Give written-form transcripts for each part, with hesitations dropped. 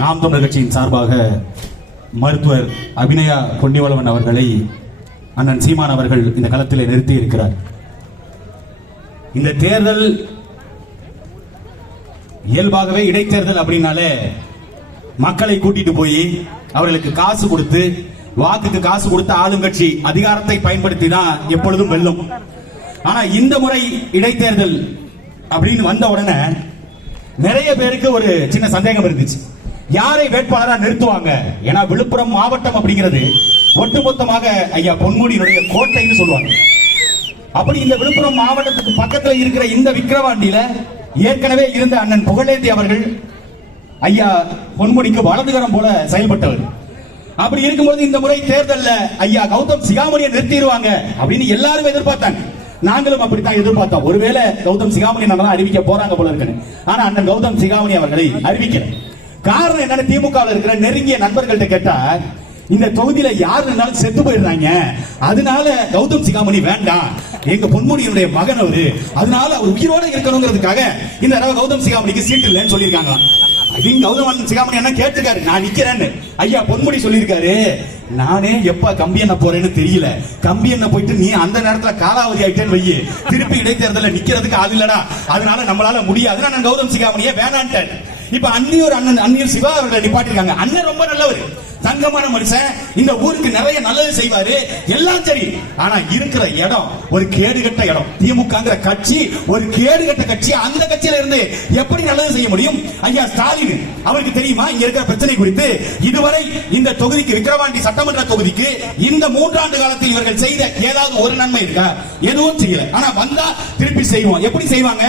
நாம் தமிழர் கட்சியின் சார்பாக மருத்துவர் அபிநயா பொன்னிவளவன் அவர்களை அண்ணன் சீமான் அவர்கள் இந்த களத்திலே நிறுத்தி இருக்கிறார். இந்த தேர்தல் இயல்பாகவே இடைத்தேர்தல் அப்படின்னாலே மக்களை கூட்டிட்டு போய் அவர்களுக்கு காசு கொடுத்து வாக்குக்கு காசு கொடுத்த ஆளுங்கட்சி அதிகாரத்தை பயன்படுத்தி தான் எப்பொழுதும் வெல்லும். ஆனா இந்த முறை இடைத்தேர்தல் அப்படின்னு வந்த உடனே நிறைய பேருக்கு ஒரு சின்ன சந்தேகம் இருந்துச்சு, யாரை வேட்பாளரா நிறுத்துவாங்க. ஏன்னா விழுப்புரம் மாவட்டம் அப்படிங்கிறது ஒட்டுமொத்தமாக ஐயா பொன்முடியினுடைய கோட்டைன்னு சொல்லுவாங்க. அப்படி இந்த விழுப்புரம் மாவட்டத்துக்கு பக்கத்தில் இருக்கிற இந்த விக்கிரவாண்டியில ஏற்கனவே இருந்த அண்ணன் புகழேந்தி அவர்கள் ஐயா பொன்முடிக்கு வலதுகரம் போல செயல்பட்டவர். அப்படி இருக்கும்போது இந்த முறை தேர்தலில் ஐயா கௌதம் சிகாமணியை நிறுத்திடுவாங்க அப்படின்னு எல்லாரும் எதிர்பார்த்தாங்க. நாங்களும் அப்படித்தான் எதிர்பார்த்தோம். ஒருவேளை கௌதம் சிகாமணி தான் அறிவிக்க போறாங்க போல இருக்கு. ஆனா அண்ணன் கௌதம் சிகாமணி அவர்களை அறிவிக்கிற காரணம் என்னன்னு திமுக இருக்கிற நெருங்கிய நண்பர்கள்ட்ட கேட்டா, இந்த தொகுதியில யாரு இருந்தாலும் செத்து போயிடுறாங்க, அதனால கௌதம் சிகாமணி வேண்டாம், எங்க பொன்முடியினுடைய மகன் அவரு, அதனால அவர் உயிரோட இருக்கணுங்கிறதுக்காக இந்த தடவை கௌதம் சிகாமணிக்கு சீட் இல்லைன்னு சொல்லியிருக்காங்க. கௌதம் சிகாமணி என்ன கேட்டுக்காரு, நான் நிக்கிறேன்னு. ஐயா பொன்முடி சொல்லியிருக்காரு, நானே எப்ப கம்பி என்ன போறேன்னு தெரியல, கம்பி என்ன போயிட்டு நீ அந்த நேரத்துல காலாவதி ஆயிட்டேன்னு வையே, திருப்பி இடைத்தேர்தல நிக்கிறதுக்கு ஆள் இல்லடா, அதனால நம்மளால முடியாது, நான் கௌதம் சிகாமணியை வேணான்ட்டேன். இப்ப அன்னியூர் அண்ணன் அன்னியூர் சிவா அவர்களை நிப்பாட்டிருக்காங்க. அண்ணன் ரொம்ப நல்லவர், தங்கமான மனுஷன், இந்த ஊருக்கு நிறைய நல்லது செய்வாரு, எல்லாம் சரி. ஆனா இருக்கிற இடம் ஒரு கேடுகட்ட இடம். திமுகங்கிற கட்சி ஒரு கேடுகட்ட கட்சி. அந்த கட்சியில இருந்து எப்படி நல்லது செய்ய முடியும்? ஐயா ஸ்டாலின் அவருக்கு தெரியுமா இங்க இருக்கிற பிரச்சனை குறித்து? இதுவரை இந்த தொகுதிக்கு, விக்கிரவாண்டி சட்டமன்ற தொகுதிக்கு இந்த 3 ஆண்டு காலத்தில் இவர்கள் செய்த ஏதாவது ஒரு நன்மை இருக்கா? எதுவும் செய்யல. ஆனா வந்தா திருப்பி செய்வோம். எப்படி செய்வாங்க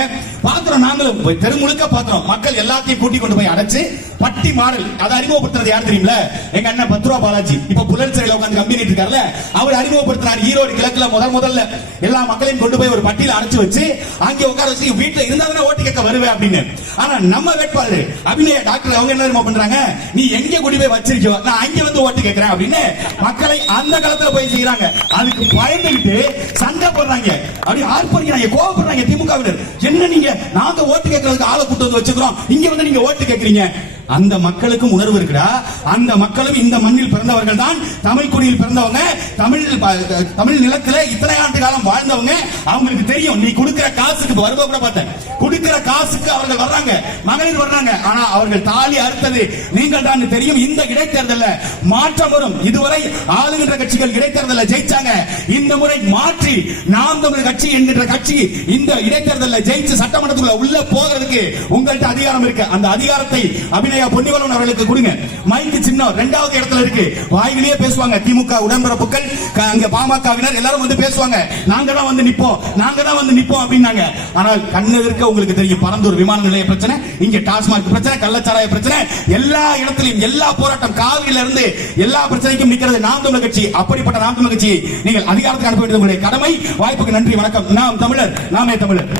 பாத்திரம், நாங்களும் தெரு முழுக்க பாத்திரம், மக்கள் எல்லாத்தையும் கூட்டி கொண்டு போய் அடைச்சு பட்டி மாடல் அதை அறிமுகப்படுத்துறது யார் தெரியுமில? எங்க அண்ணன் 10 ரூபா பாலாஜி இப்ப புலல் சிறையில் உட்கார்ந்து கம்பெனி இருக்காருல்ல, அவர் அறிமுகப்படுத்தினார். ஈரோடு கிழக்குல முதல்ல எல்லா மக்களையும் கொண்டு போய் ஒரு பட்டியல அடைச்சு வச்சு அங்கே உட்கார வச்சு வீட்டுல இருந்தா ஓட்டு கேட்க வருவேன் அப்படின்னு. ஆனா நம்ம வேட்பாளர் அபிநய டாக்டர் அவங்க என்ன பண்றாங்க, நீ எங்க கொண்டு போய் வச்சிருக்கோ நான் அங்க வந்து ஓட்டு கேட்கிறேன் அப்படின்னு மக்களை அந்த காலத்துல போய் செய்யறாங்க. அதுக்கு பயந்துகிட்டு சண்டை போடுறாங்க, அப்படி ஆர்ப்பரிக்கிறாங்க, கோவப்படுறாங்க திமுகவினர். என்ன நீங்க நாங்க ஓட்டு கேட்கறதுக்கு ஆளை கூட்டு வந்து வச்சுக்கிறோம், இங்க வந்து நீங்க ஓட்டு கேட்கறீங்க. அந்த மக்களுக்கும் உணர்வு இருக்குடா. அந்த மக்களும் இந்த மண்ணில் பிறந்தவர்கள் தான், தமிழ் குடியில் பிறந்தவங்க, தமிழ் நிலத்துல இத்தனை ஆண்டு காலம் வாழ்ந்தவங்க. அவங்களுக்கு தெரியும் நீ கொடுக்கிற காசுக்கு வருவ கூட பார்த்தேன், கொடுக்கிற காசுக்கு அவர்கள் வர்றாங்க, மகளிர் வர்றாங்க. ஆனா அவர்கள் தாலி அறுத்தது நீங்கள் தான் தெரியும். இந்த இடைத்தேர்தல்ல மாற்றம் வரும். இதுவரை ஆளுகின்ற கட்சிகள் இடைத்தேர்தல்ல ஜெயிச்சாங்க. இந்த முறை மாற்றி நாம் தமிழர் கட்சி என்கின்ற கட்சி இந்த இடைத்தேர்தல்ல ஜெயிச்சு சட்டமன்றத்துக்குள்ள உள்ள போகிறதுக்கு உங்கள்கிட்ட அதிகாரம் இருக்கு. அந்த அதிகாரத்தை அபிநயா பொன்னிவளவன் அவர்களுக்கு கொடுங்க. மைக்கு சின்னம் 2வது இடத்துல இருக்கு. வாயிலேயே பேசுவாங்க திமுக உடன்பிறப்புகள், அங்க பாமகவினர் எல்லாரும் வந்து பேசுவாங்க, நாங்க தான் வந்து நிப்போம், நாங்க தான் வந்து நிப்போம் அப்படின்னாங்க. ஆனால் கண்ணெதிர்க்க உங்களுக்கு தெரியும் பரந்தூர் விமான நிலைய பிரச்சனை, இங்க டாஸ்மாக் பிரச்சனை, கள்ளச்சாராய பிரச்சனை, எல்லா இடத்திலும் எல்லா போராட்டம், காவிரியில இருந்து எல்லா பிரச்சனைக்கும் நிக்கிறது நாம் தமிழர் கட்சி. அப்படிப்பட்ட நாம் தமிழர் கட்சியை நீங்கள் அதிகாரத்துக்கு அனுப்ப வேண்டியது உங்களுடைய கடமை. வாய்ப்புக்கு நன்றி, வணக்கம். நாம் தமிழர், நாமே தமிழர்.